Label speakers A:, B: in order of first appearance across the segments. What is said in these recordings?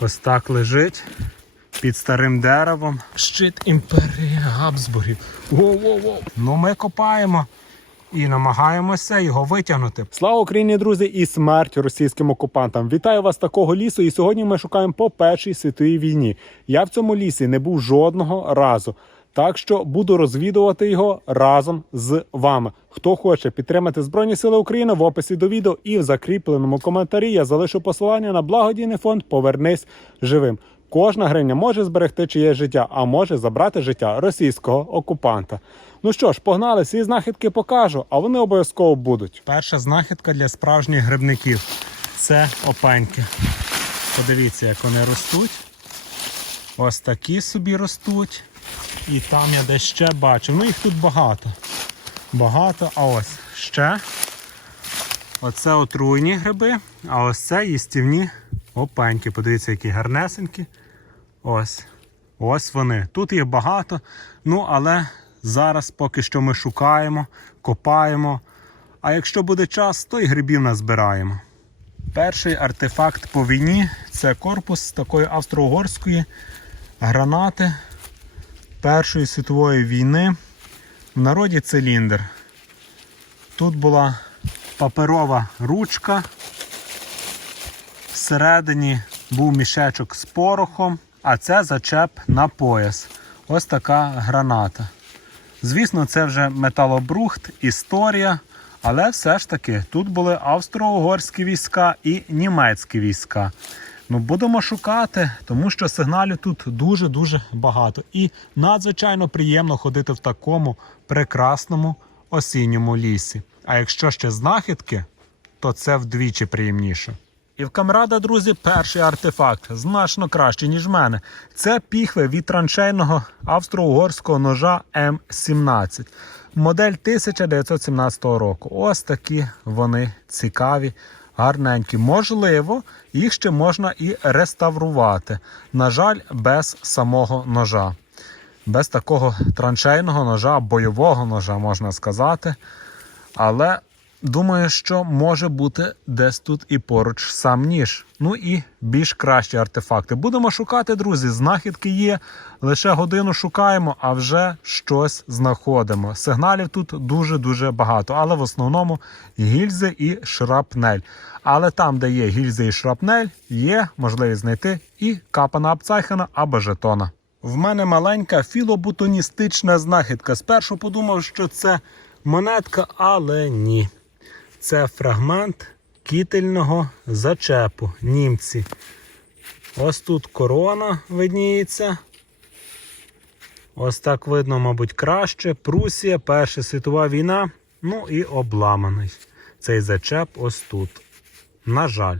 A: Ось так лежить під старим деревом. Щит імперії Габсбургів. Воу-воу-воу. Ну ми копаємо і намагаємося його витягнути. Слава Україні, друзі, і смерть російським окупантам. Вітаю вас з такого лісу. І сьогодні ми шукаємо по першій світовій війні. Я в цьому лісі не був жодного разу. Так що буду розвідувати його разом з вами. Хто хоче підтримати Збройні Сили України в описі до відео і в закріпленому коментарі я залишу посилання на благодійний фонд Повернись живим. Кожна гривня може зберегти чиєсь життя, а може забрати життя російського окупанта. Ну що ж, погнали, всі знахідки покажу, а вони обов'язково будуть. Перша знахідка для справжніх грибників це опеньки. Подивіться, як вони ростуть. Ось такі собі ростуть. І там я десь ще бачив. Ну їх тут багато. Багато. А ось ще. Оце отруйні гриби, а ось це їстівні опеньки. Подивіться, які гарнесенькі. Ось. Ось вони. Тут їх багато. Ну, але зараз поки що ми шукаємо, копаємо. А якщо буде час, то і грибів назбираємо. Перший артефакт по війні це корпус такої австро-угорської гранати Першої світової війни. В народі циліндр. Тут була паперова ручка. Всередині був мішечок з порохом, а це зачеп на пояс. Ось така граната. Звісно, це вже металобрухт, історія, але все ж таки тут були австро-угорські війська і німецькі війська. Ну, будемо шукати, тому що сигналів тут дуже-дуже багато. І надзвичайно приємно ходити в такому прекрасному осінньому лісі. А якщо ще знахідки, то це вдвічі приємніше. І в камрада, друзі, перший артефакт значно кращий, ніж в мене. Це піхви від траншейного австро-угорського ножа М17. Модель 1917 року. Ось такі вони цікаві, гарненькі. Можливо, їх ще можна і реставрувати. На жаль, без самого ножа. Без такого траншейного ножа, бойового ножа, можна сказати. Але думаю, що може бути десь тут і поруч сам ніж. Ну і більш кращі артефакти. Будемо шукати, друзі. Знахідки є. Лише годину шукаємо, а вже щось знаходимо. Сигналів тут дуже-дуже багато, але в основному гільзи і шрапнель. Але там, де є гільзи і шрапнель, є можливість знайти і капана апцайхена або жетона. В мене маленька філобутоністична знахідка. Спершу подумав, що це монетка, але ні. Це фрагмент кітельного зачепу німці. Ось тут корона видніється. Ось так видно, мабуть, краще. Прусія, Перша світова війна. Ну і обламаний. Цей зачеп ось тут. На жаль.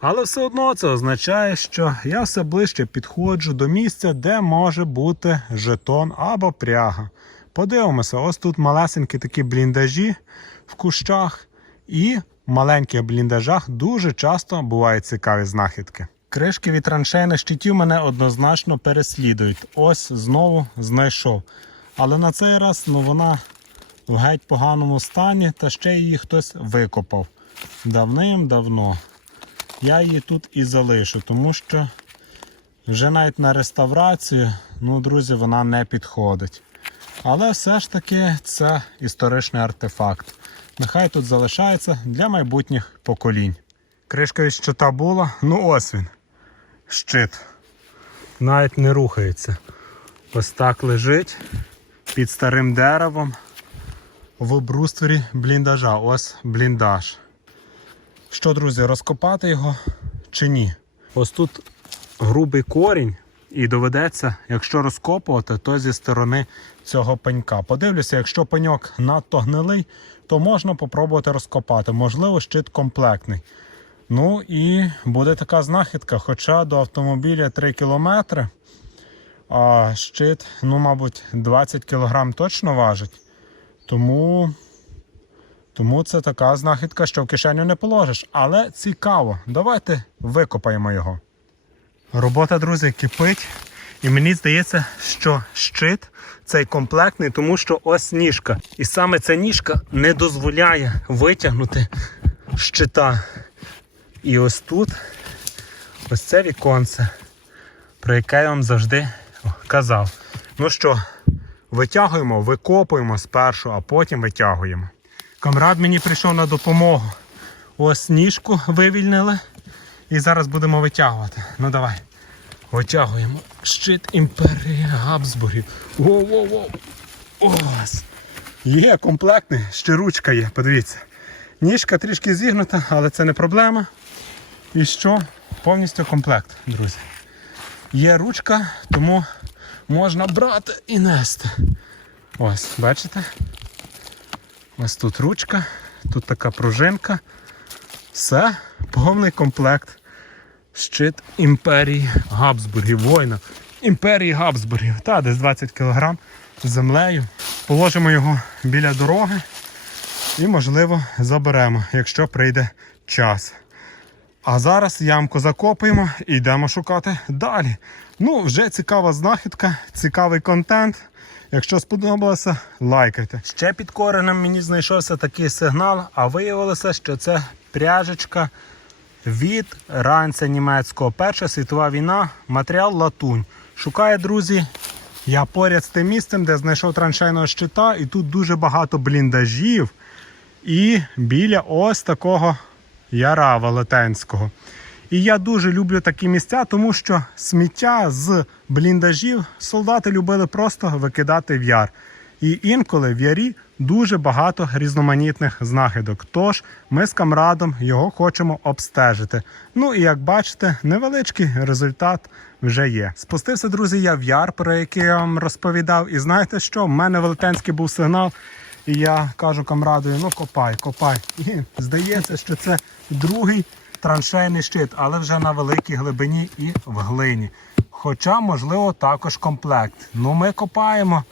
A: Але все одно це означає, що я все ближче підходжу до місця, де може бути жетон або пряга. Подивимося, ось тут малесенькі такі бліндажі в кущах, і в маленьких бліндажах дуже часто бувають цікаві знахідки. Кришки від траншейних щитів мене однозначно переслідують. Ось знову знайшов. Але на цей раз ну, вона в геть поганому стані, та ще її хтось викопав. Давним-давно. Я її тут і залишу, тому що вже навіть на реставрацію, ну, друзі, вона не підходить. Але все ж таки це історичний артефакт. Нехай тут залишається для майбутніх поколінь. Кришка від щита була, ну ось він. Щит. Навіть не рухається. Ось так лежить під старим деревом в брустворі бліндажа. Ось бліндаж. Що, друзі, розкопати його чи ні? Ось тут грубий корінь, і доведеться, якщо розкопувати, то зі сторони цього пенька. Подивлюся, якщо пеньок надто гнилий, то можна попробувати розкопати. Можливо, щит комплектний. Ну і буде така знахідка. Хоча до автомобіля 3 кілометри, а щит, ну, мабуть, 20 кг точно важить. Тому. Тому це така знахідка, що в кишеню не положиш. Але цікаво. Давайте викопаємо його. Робота, друзі, кипить. І мені здається, що щит цей комплектний, тому що ось ніжка. І саме ця ніжка не дозволяє витягнути щита. І ось тут, ось це віконце, про яке я вам завжди казав. Ну що, витягуємо, викопуємо спершу, а потім витягуємо. Камрад мені прийшов на допомогу. Ось ніжку вивільнили. І зараз будемо витягувати. Ну давай. Витягуємо. Щит імперії Габсбургів. Воу-воу-воу. Ось. Є комплектний, ще ручка є, подивіться. Ніжка трішки зігнута, але це не проблема. І що? Повністю комплект, друзі. Є ручка, тому можна брати і нести. Ось, бачите? Ось тут ручка, тут така пружинка. Все, повний комплект. Щит імперії Габсбургів, воїна. Імперії Габсбургів. Та, десь 20 кг землею. Положимо його біля дороги і, можливо, заберемо, якщо прийде час. А зараз ямку закопуємо і йдемо шукати далі. Ну, вже цікава знахідка, цікавий контент. Якщо сподобалося, лайкайте. Ще під коренем мені знайшовся такий сигнал, а виявилося, що це пряжечка від ранця німецького. Перша світова війна, матеріал латунь. Шукає, друзі, я поряд з тим місцем, де знайшов траншейного щита, і тут дуже багато бліндажів. І біля ось такого яра велетенського. І я дуже люблю такі місця, тому що сміття з бліндажів солдати любили просто викидати в яр. І інколи в ярі дуже багато різноманітних знахідок. Тож ми з камрадом його хочемо обстежити. Ну і як бачите, невеличкий результат вже є. Спустився, друзі, я в яр, про який я вам розповідав. І знаєте що? В мене велетенський був сигнал. І я кажу камрадові, ну копай, копай. І здається, що це другий траншейний щит, але вже на великій глибині і в глині. Хоча, можливо, також комплект. Ну, ми копаємо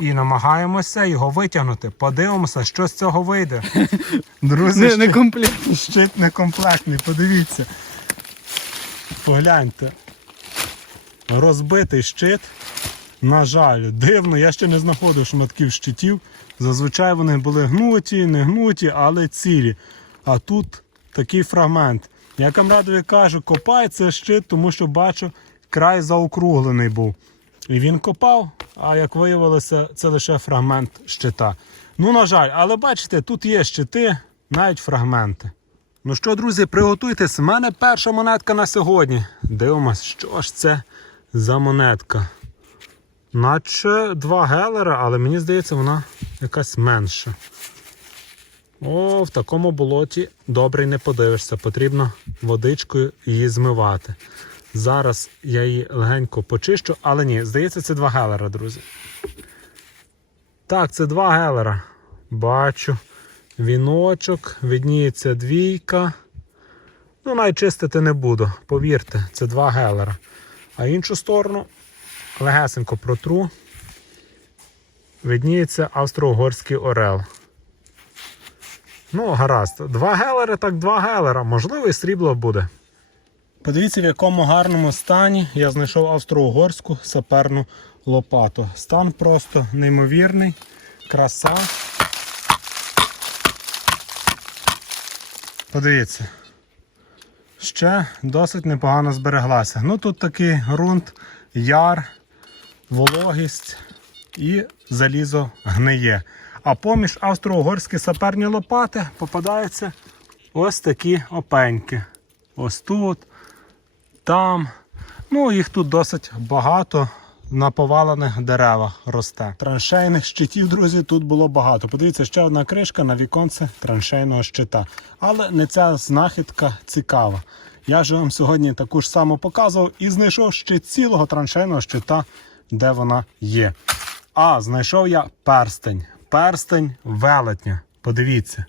A: і намагаємося його витягнути. Подивимося, що з цього вийде. Друзі, щит,
B: комплект.
A: щит некомплектний, подивіться. Погляньте. Розбитий щит. На жаль, дивно, я ще не знаходив шматків щитів. Зазвичай вони були гнуті, не гнуті, але цілі. А тут такий фрагмент. Я камрадові кажу, копай це щит, тому що бачу, край заокруглений був. І він копав, а як виявилося, це лише фрагмент щита. Ну, на жаль, але бачите, тут є щити, навіть фрагменти. Ну що, друзі, приготуйтесь, в мене перша монетка на сьогодні. Дивимось, що ж це за монетка. Наче 2 гелера, але мені здається, вона якась менша. О, в такому болоті добре не подивишся. Потрібно водичкою її змивати. Зараз я її легенько почищу, але ні, здається, це 2 гелера, друзі. Так, це 2 гелера. Бачу. Віночок, видніється двійка. Ну, навіть чистити не буду. Повірте, це 2 гелера. А іншу сторону легесенько протру. Видніється австро-угорський орел. Ну, гаразд. Два гелери, так два гелера. Можливо, і срібло буде. Подивіться, в якому гарному стані я знайшов австро-угорську саперну лопату. Стан просто неймовірний. Краса. Подивіться. Ще досить непогано збереглася. Ну тут такий ґрунт, яр, вологість і залізо гниє. А поміж австро-угорські саперні лопати попадаються ось такі опеньки. Ось тут, там. Ну, їх тут досить багато на повалених деревах росте. Траншейних щитів, друзі, тут було багато. Подивіться, ще одна кришка на віконце траншейного щита. Але не ця знахідка цікава. Я ж вам сьогодні таку ж саму показував і знайшов ще цілого траншейного щита, де вона є. А, знайшов я перстень. Перстень велетня. Подивіться.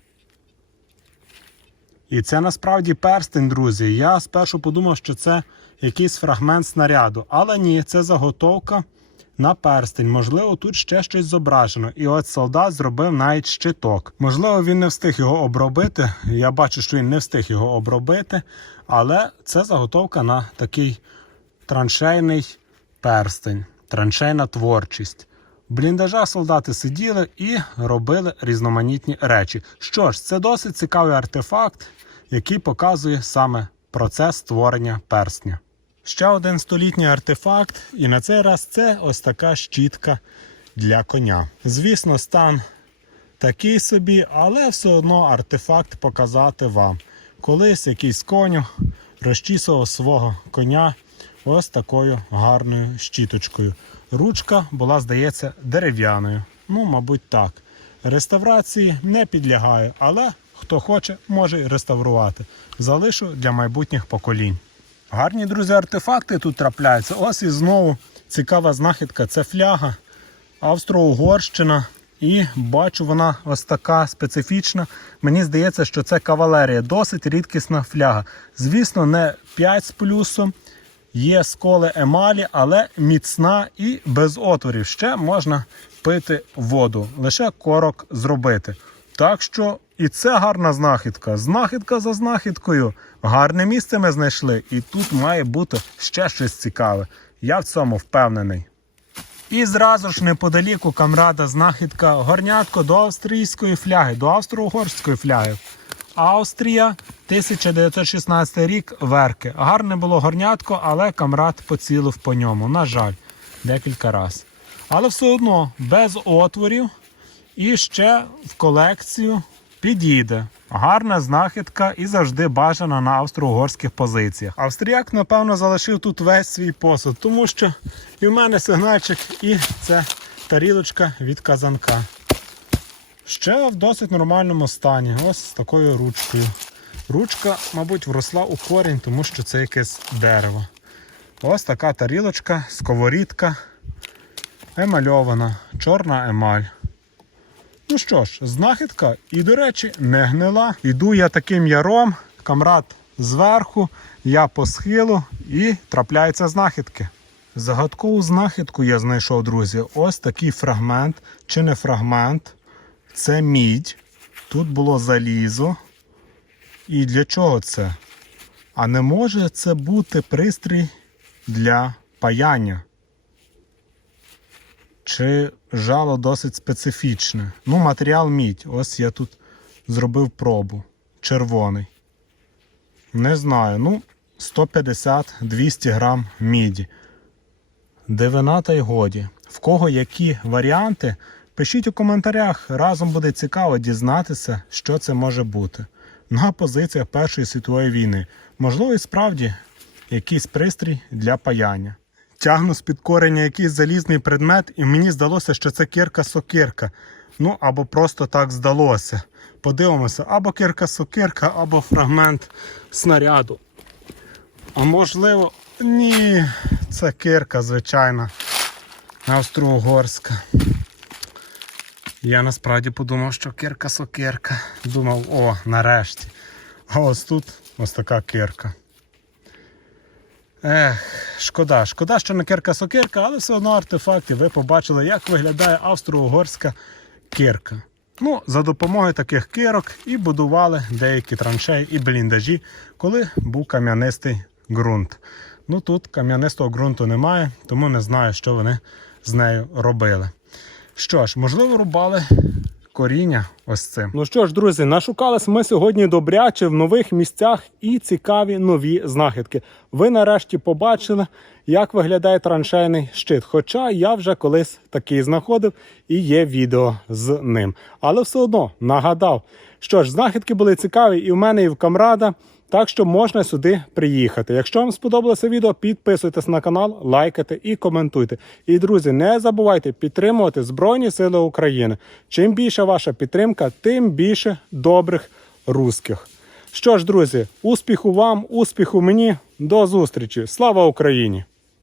A: І це насправді перстень, друзі. Я спершу подумав, що це якийсь фрагмент снаряду. Але ні, це заготовка на перстень. Можливо, тут ще щось зображено. І от солдат зробив навіть щиток. Можливо, він не встиг його обробити. Я бачу, що він не встиг його обробити. Але це заготовка на такий траншейний перстень, траншейна творчість. Бліндажах солдати сиділи і робили різноманітні речі. Що ж, це досить цікавий артефакт, який показує саме процес створення персня. Ще один столітній артефакт, і на цей раз це ось така щітка для коня. Звісно, стан такий собі, але все одно артефакт показати вам. Колись якийсь коню розчісував свого коня ось такою гарною щіточкою. Ручка була, здається, дерев'яною. Ну, мабуть, так. Реставрації не підлягає, але хто хоче, може реставрувати. Залишу для майбутніх поколінь. Гарні, друзі, артефакти тут трапляються. Ось і знову цікава знахідка це фляга Австро-Угорщина. І бачу, вона ось така специфічна. Мені здається, що це кавалерія, досить рідкісна фляга. Звісно, не 5 з плюсом. Є сколи емалі, але міцна і без отворів. Ще можна пити воду, лише корок зробити. Так що і це гарна знахідка. Знахідка за знахідкою. Гарне місце ми знайшли, і тут має бути ще щось цікаве. Я в цьому впевнений. І зразу ж неподалік у камрада знахідка горнятко до австрійської фляги, до австро-угорської фляги. Австрія, 1916 рік, верки. Гарне було горнятко, але камрад поцілив по ньому. На жаль, декілька разів. Але все одно без отворів і ще в колекцію підійде. Гарна знахідка і завжди бажана на австро-угорських позиціях. Австріяк, напевно, залишив тут весь свій посуд, тому що і в мене сигнальчик, і це тарілочка від казанка. Ще в досить нормальному стані. Ось з такою ручкою. Ручка, мабуть, вросла у корінь, тому що це якесь дерево. Ось така тарілочка, сковорідка, емальована, чорна емаль. Ну що ж, знахідка і, до речі, не гнила. Іду я таким яром, камрад зверху, я по схилу і трапляються знахідки. Загадкову знахідку я знайшов, друзі. Ось такий фрагмент, чи не фрагмент. Це мідь. Тут було залізо. І для чого це? А не може це бути пристрій для паяння? Чи жало досить специфічне? Ну, матеріал мідь. Ось я тут зробив пробу. Червоний. Не знаю. Ну, 150-200 грам міді. Дивина та й годі. В кого які варіанти? Пишіть у коментарях. Разом буде цікаво дізнатися, що це може бути. На позиціях Першої світової війни. Можливо, і справді якийсь пристрій для паяння. Тягну з-під корення якийсь залізний предмет, і мені здалося, що це кирка-сокирка. Ну, або просто так здалося. Подивимося, або кирка-сокирка, або фрагмент снаряду. А можливо, ні, це кирка, звичайна, австро-угорська. Я насправді подумав, що кирка-сокирка. Думав, о, нарешті. А ось тут ось така кирка. Ех, шкода, шкода, що не кирка-сокирка, але все одно артефакти. Ви побачили, як виглядає австро-угорська кирка. Ну, за допомогою таких кирок і будували деякі траншеї і бліндажі, коли був кам'янистий ґрунт. Ну тут кам'янистого ґрунту немає, тому не знаю, що вони з нею робили. Що ж, можливо, рубали коріння ось цим. Ну що ж, друзі, нашукались ми сьогодні добряче в нових місцях і цікаві нові знахідки. Ви нарешті побачили, як виглядає траншейний щит. Хоча я вже колись такий знаходив і є відео з ним. Але все одно нагадав, що ж, знахідки були цікаві і в мене, і в камрада. Так що можна сюди приїхати. Якщо вам сподобалося відео, підписуйтесь на канал, лайкайте і коментуйте. І друзі, не забувайте підтримувати Збройні Сили України. Чим більше ваша підтримка, тим більше добрих русських. Що ж, друзі, успіху вам, успіху мені. До зустрічі! Слава Україні!